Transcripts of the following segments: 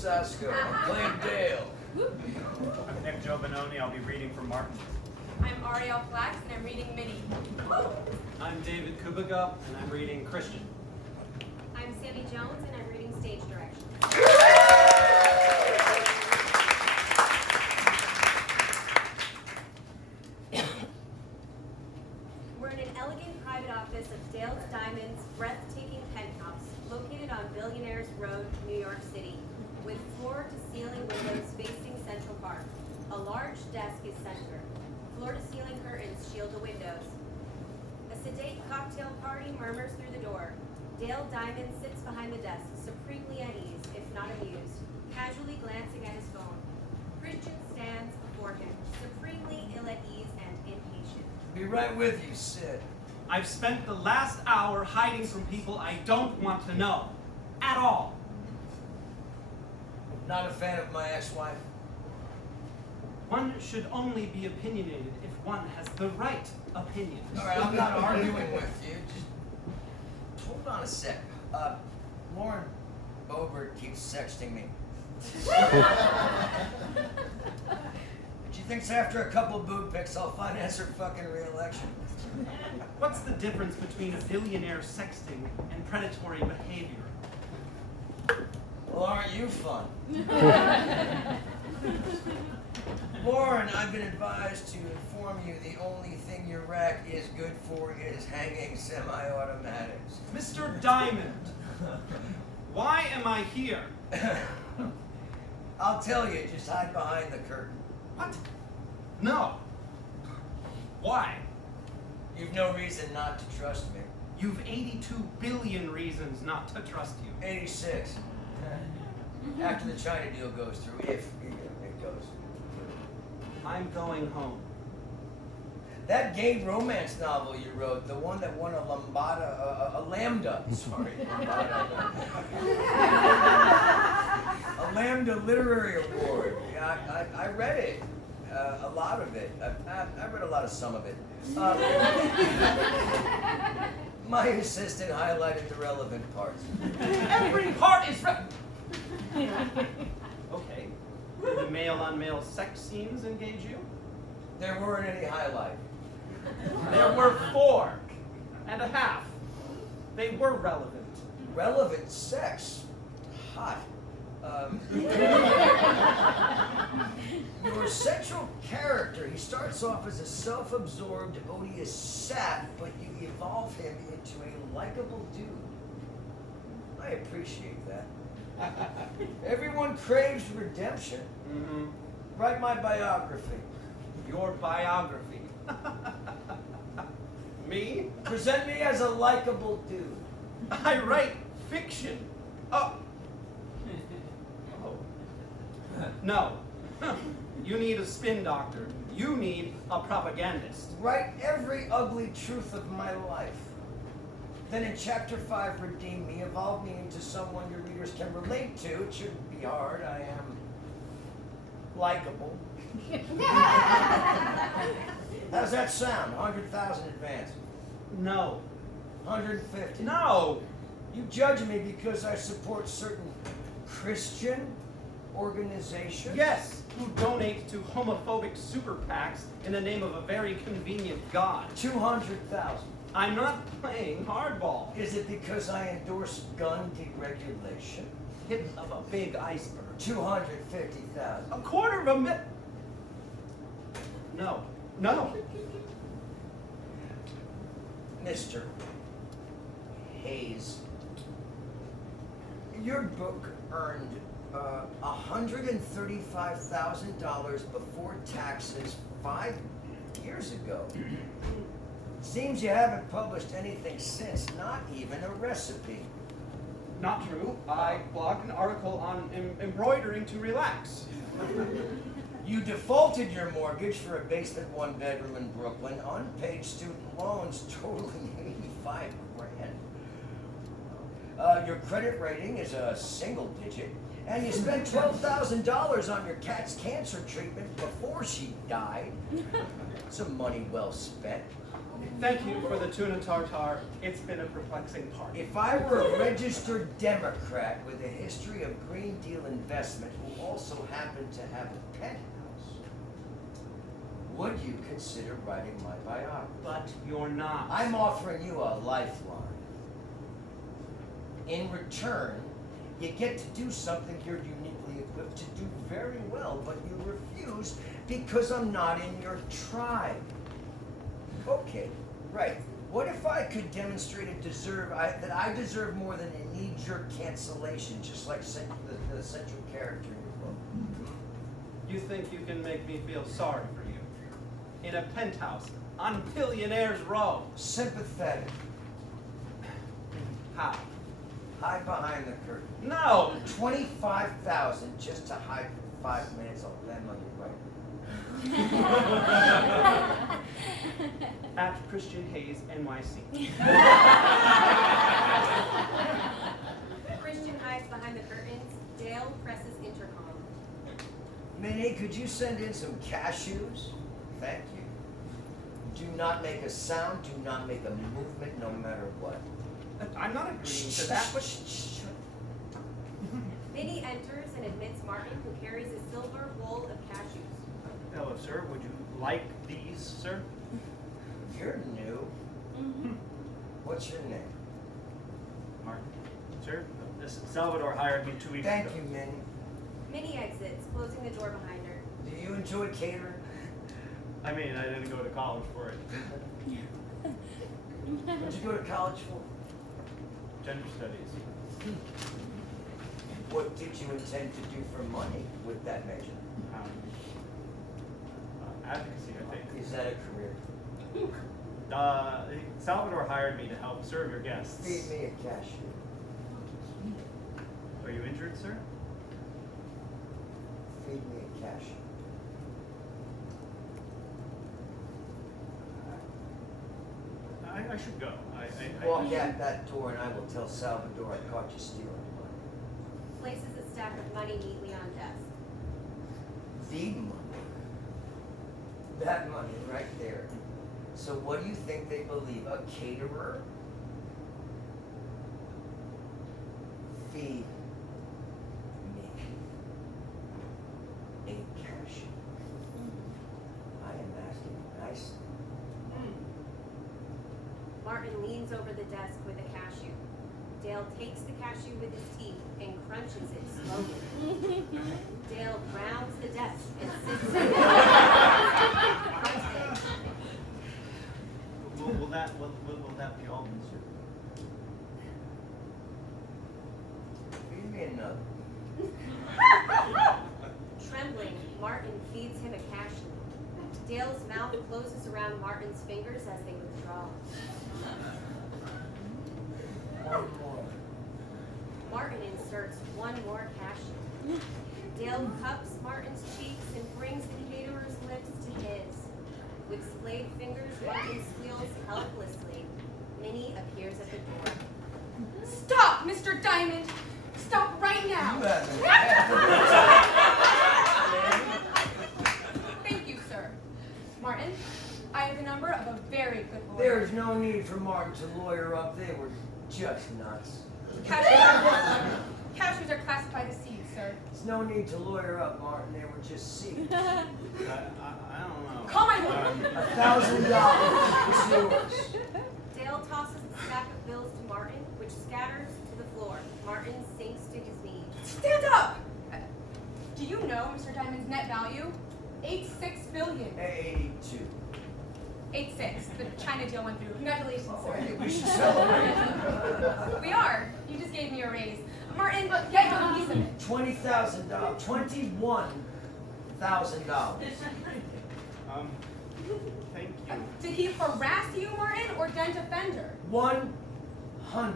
Sasko, I'm playing Dale. I'm Nick Giovanoni. I'll be reading for Martin. I'm Ariel Flax, and I'm reading Minnie. I'm David Kubica, and I'm reading Christian. I'm Sammy Jones, and I'm reading Stage Direction. We're in an elegant private office of Dale Diamond's breathtaking penthouse, located on Billionaires Road, New York City, with floor-to-ceiling windows facing Central Park. A large desk is centered. Floor-to-ceiling curtains shield the windows. A sedate cocktail party murmurs through the door. Dale Diamond sits behind the desk, supremely at ease, if not amused, casually glancing at his phone. Christian stands before him, supremely ill at ease and impatient. Be right with you, Sid. I've spent the last hour hiding from people I don't want to know. At all. Not a fan of my ex-wife. One should only be opinionated if one has the right opinion. All right, I'm not arguing with you. Just hold on a sec. Lauren Boebert keeps sexting me. She thinks after a couple boob pics, I'll finance her fucking re-election. What's the difference between a billionaire sexting and predatory behavior? Well, aren't you fun? Lauren, I've been advised to inform you the only thing your rack is good for is hanging semi-automatics. Mr. Diamond, why am I here? I'll tell you, just hide behind the curtain. What? No. Why? You've no reason not to trust me. You've 82 billion reasons not to trust you. 86. After the China deal goes through, if it goes. I'm going home. That gay romance novel you wrote, the one that won a Lambda, sorry, a Lambda Literary Award. Yeah, I read it, a lot of it. I read a lot of some of it. My assistant highlighted the relevant parts. Every part is Okay. Did the male-on-male sex scenes engage you? There weren't any highlight. There were 4.5. They were relevant. Relevant sex. Hot. Your central character, he starts off as a self-absorbed, odious sap, but you evolve him into a likable dude. I appreciate that. Everyone craves redemption. Mm-hmm. Write my biography. Your biography. Me? Present me as a likable dude. I write fiction. Oh. No. You need a spin doctor. You need a propagandist. Write every ugly truth of my life. Then in chapter 5, redeem me, evolve me into someone your readers can relate to. It shouldn't be hard. I am likable. How's that sound? 100,000 advance. No. 150. No. You judge me because I support certain Christian organizations? Yes, who donate to homophobic super PACs in the name of a very convenient God. 200,000. I'm not playing hardball. Is it because I endorse gun deregulation? Tip of a big iceberg. 250,000. $250,000. No. No. Mr. Hayes, your book earned $135,000 before taxes 5 years ago. Seems you haven't published anything since, not even a recipe. Not true. I blogged an article on embroidering to relax. You defaulted your mortgage for a basement 1-bedroom in Brooklyn, unpaid student loans totaling 85 grand. Your credit rating is a single digit, and you spent $12,000 on your cat's cancer treatment before she died. Some money well spent. Thank you for the tuna tartare. It's been a perplexing part. If I were a registered Democrat with a history of Green Deal investment who also happened to have a penthouse, would you consider writing my biography? But you're not. I'm offering you a lifeline. In return, you get to do something you're uniquely equipped to do very well, but you refuse because I'm not in your tribe. Okay, right. What if I could demonstrate that I deserve more than a knee-jerk cancellation, just like the central character in your book? You think you can make me feel sorry for you? In a penthouse on Billionaires Row. Sympathetic. How? Hide behind the curtain. No! 25,000 just to hide for 5 minutes. I'll land on your right. At Christian Hayes, NYC. Christian hides behind the curtains. Dale presses intercom. Minnie, could you send in some cashews? Thank you. Do not make a sound, do not make a movement, no matter what. I'm not agreeing to that, but Minnie enters and admits Martin, who carries a silver bowl of cashews. Hello, sir. Would you like these, sir? You're new. What's your name? Martin. Sir, this Salvador hired me 2 weeks Thank ago. you, Minnie. Minnie exits, closing the door behind her. Do you enjoy catering? I mean, I didn't go to college for it. What'd you go to college for? Gender studies. What did you intend to do for money with that major? Advocacy, I think. Is that a career? Salvador hired me to help serve your guests. Feed me a cashew. Are you injured, sir? Feed me a cashew. I should go. Walk out that door and I will tell Salvador I caught you stealing money. Places a stack of money neatly on desk. The money. That money right there. So what do you think they believe? A caterer? Feed me a cashew. I am asking nicely. Martin leans over the desk with a cashew. Dale takes the cashew with his teeth and crunches it slowly. Dale rounds the desk and sits down. Will that be all, sir? Feed me another. Trembling, Martin feeds him a cashew. Dale's mouth closes around Martin's fingers as they withdraw. One more. Martin inserts one more cashew. Dale cups Martin's cheeks and brings the caterer's lips to his. With splayed fingers, Martin squeals helplessly. Minnie appears at the door. Stop, Mr. Diamond! Stop right now! You haven't. Thank you, sir. Martin, I have the number of a very good lawyer. There's no need for Martin to lawyer up. They were just nuts. Cashews are classified as seeds, sir. There's no need to lawyer up, Martin. They were just seeds. I don't know. Call my lawyer. $1,000 is yours. Dale tosses the stack of bills to Martin, which scatters to the floor. Martin sinks to his knees. Stand up! Do you know Mr. Diamond's net value? 86 billion. 82. 86. The China deal went through. Congratulations, Oh, sir. hey, we should celebrate. We are. You just gave me a raise. Martin, get you a piece of it. $20,000. $21,000. Thank you. Did he harass you, Martin, or dent a fender? $120,000.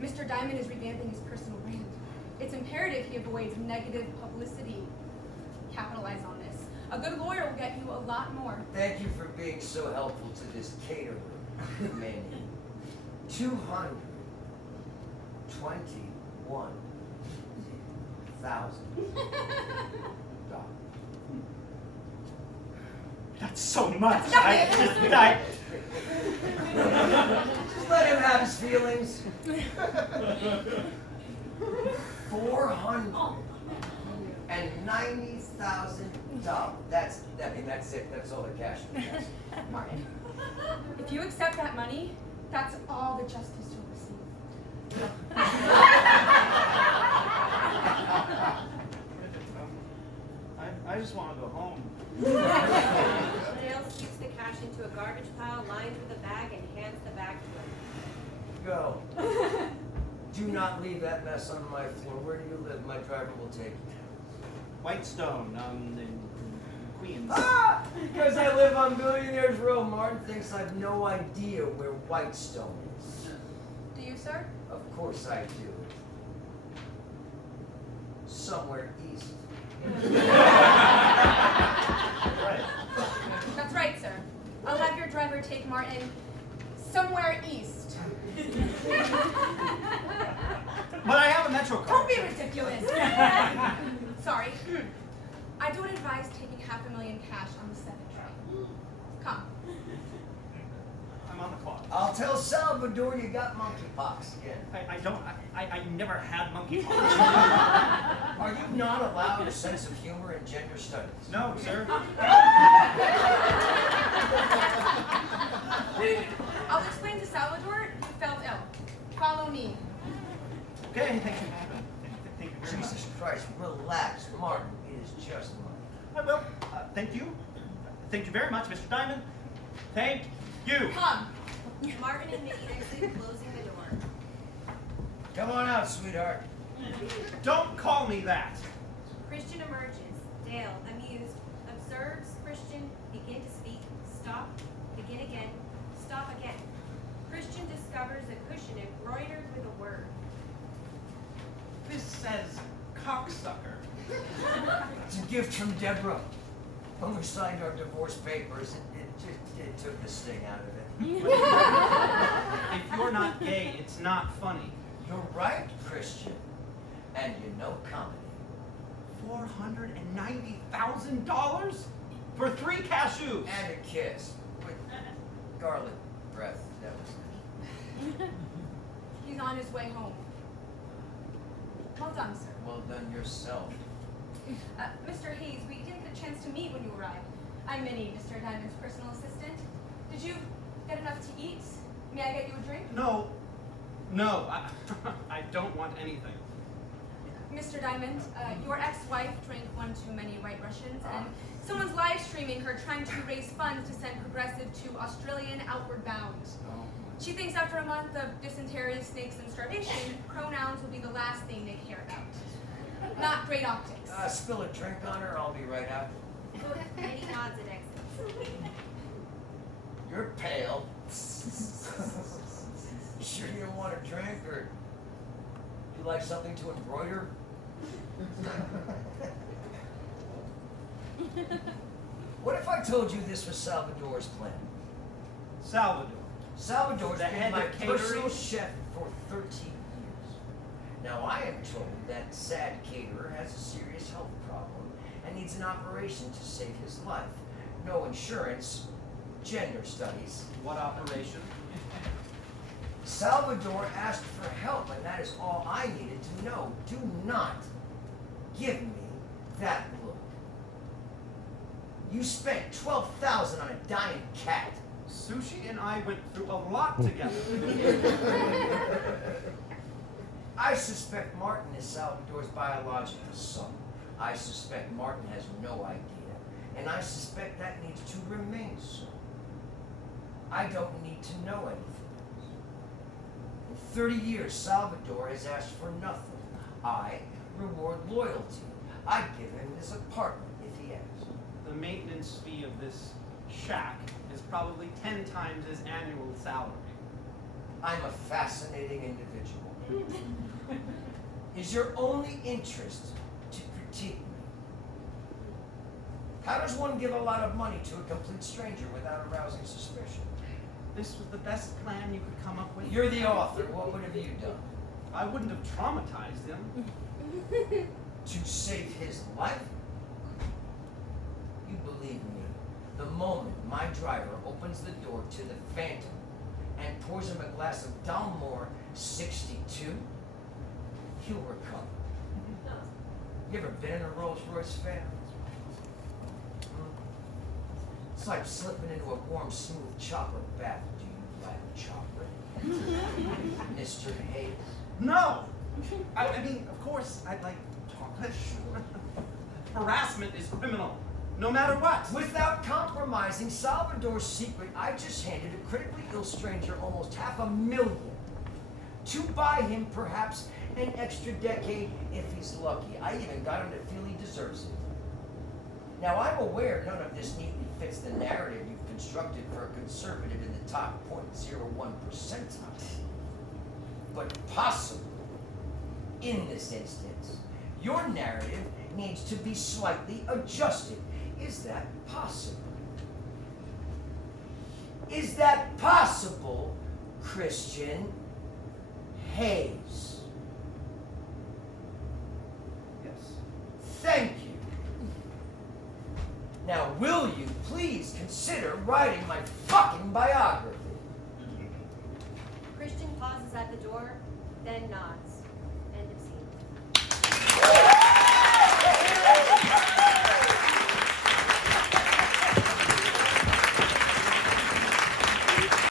Mr. Diamond is revamping his personal brand. It's imperative he avoids negative publicity. Capitalize on this. A good lawyer will get you a lot more. Thank you for being so helpful to this caterer, Manny. $221,000. That's so much. That's nothing. Just let him have his feelings. $490,000. That's it. That's all the cash he has. Martin, if you accept that money, that's all the justice you'll receive. I just want to go home. Dale scoops the cash into a garbage pile lined with a bag and hands the bag to him. Go. Do not leave that mess on my floor. Where do you live? My driver will take you. Whitestone, in Queens. Ah! Because I live on Billionaires Row. Martin thinks I have no idea where Whitestone is. Do you, sir? Of course I do. Somewhere east. Right. That's right, sir. I'll have your driver take Martin somewhere east. But I have a Metro Don't card. be ridiculous. Sorry. I don't advise taking $500,000 cash on the 7 train. Come. I'm on the clock. I'll tell Salvador you got monkeypox again. I never had monkeypox. Are you not allowed a sense of humor in gender studies? No, sir. I'll explain to Salvador you felt ill. Follow me. Okay, thank you. Thank you very much. Jesus Christ, relax, Martin. It is just money. Well, thank you. Thank you very much, Mr. Diamond. Thank you. Come. Martin and Minnie exit, closing the door. Come on out, sweetheart. Don't call me that. Christian emerges. Dale, amused, observes Christian begin to speak, stop, begin again, stop again. Christian discovers a cushion embroidered with a word. This says cocksucker. It's a gift from Deborah. When we signed our divorce papers, it took the sting out of it. If you're not gay, it's not funny. You're right, Christian. And you know comedy. $490,000 for 3 cashews. And a kiss. With garlic breath. That was He's on his way home. Well done, sir. well done yourself. Mr. Hayes, we didn't get a chance to meet when you arrived. I'm Minnie, Mr. Diamond's personal assistant. Did you get enough to eat? May I get you a drink? No, I don't want anything. Mr. Diamond, your ex-wife drank one too many White Russians, and someone's live streaming her trying to raise funds to send Progressive to Australian outward bound. She thinks after a month of dysentery, snakes, and starvation, pronouns will be the last thing they care about. Not great optics. Spill a drink on her, I'll be right out. Minnie nods and exits. You're pale. You sure you don't want a drink, or you like something to embroider? What if I told you this was Salvador's plan? Salvador. Salvador's The been head my of catering? personal chef for 13 years. Now I am told that sad caterer has a serious health problem and needs an operation to save his life. No insurance, gender studies. What operation? Salvador asked for help, and that is all I needed to know. Do not give me that look. You spent $12,000 on a dying cat. Sushi and I went through a lot together. I suspect Martin is Salvador's biological son. I suspect Martin has no idea, and I suspect that needs to remain so. I don't need to know anything. In 30 years, Salvador has asked for nothing. I reward loyalty. I give him this apartment if he asks. The maintenance fee of this shack is probably 10 times his annual salary. I'm a fascinating individual. Is your only interest to critique me? How does one give a lot of money to a complete stranger without arousing suspicion? This was the best plan you could come up with? You're the author. What would have you done? I wouldn't have traumatized him. To save his life? You believe me. The moment my driver opens the door to the Phantom and pours him a glass of Dalmore 62, he'll recover. You ever been in a Rolls Royce fan? It's like slipping into a warm, smooth chocolate bath. Do you like chocolate? Mr. Hayes? No! I mean, of course, I'd like chocolate. Harassment is criminal, no matter what. Without compromising Salvador's secret, I just handed a critically ill stranger almost $500,000 to buy him perhaps an extra decade if he's lucky. I even got him to feel he deserves it. Now, I'm aware none of this neatly fits the narrative you've constructed for a conservative in the top 0.01 percentile. But possibly, in this instance, your narrative needs to be slightly adjusted. Is that possible? Is that possible, Christian Hayes? Yes. Thank you. Now, will you please consider writing my fucking biography? Christian pauses at the door, then nods.